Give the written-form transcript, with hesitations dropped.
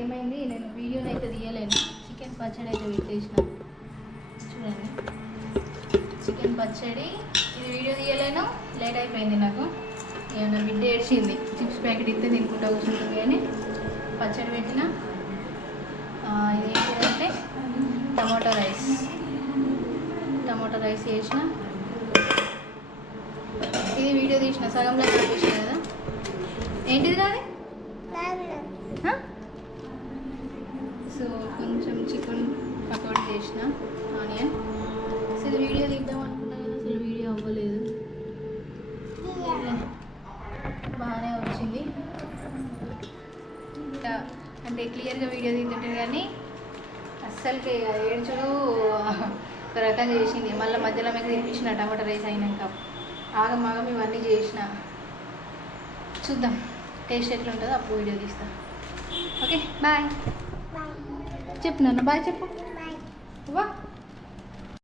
ఏమైంది, నేను వీడియోని అయితే తీయలేను. చికెన్ పచ్చడి అయితే పెట్టేసిన చూడండి. చికెన్ పచ్చడి ఇది వీడియో తీయలేను, లేట్ అయిపోయింది నాకు. ఏమన్నా బిడ్డ ఏడ్చింది, చిప్స్ ప్యాకెట్ ఇస్తే తినుకుంటా కూర్చుంటుంది కానీ పచ్చడి పెట్టిన. ఇది ఏంటంటే టమాటో రైస్ చేసిన. ఇది వీడియో తీసిన సగంలో చూపించిన కదా. ఏంటిది రాది. సో కొంచెం చికెన్ పకోడీ చేసిన, ఆనియన్. అసలు వీడియో తీద్దాం అనుకున్నా కానీ అసలు వీడియో అవ్వలేదు. బాగానే వచ్చింది ఇంకా, అంటే క్లియర్గా వీడియో తీద్దంటే కానీ అస్సలకి ఏడ్చుడు ఒక రకం చేసింది. మళ్ళీ మధ్యలో మీకు తినిపించిన టమాటా రైస్ అయినాక ఆగమాగం ఇవన్నీ చేసిన. చూద్దాం టేస్ట్ ఎట్లా ఉంటుందో అప్పుడు వీడియో తీస్తాను. ఓకే బాయ్ చెప్పు నాన్న, బాయ్ చెప్పు.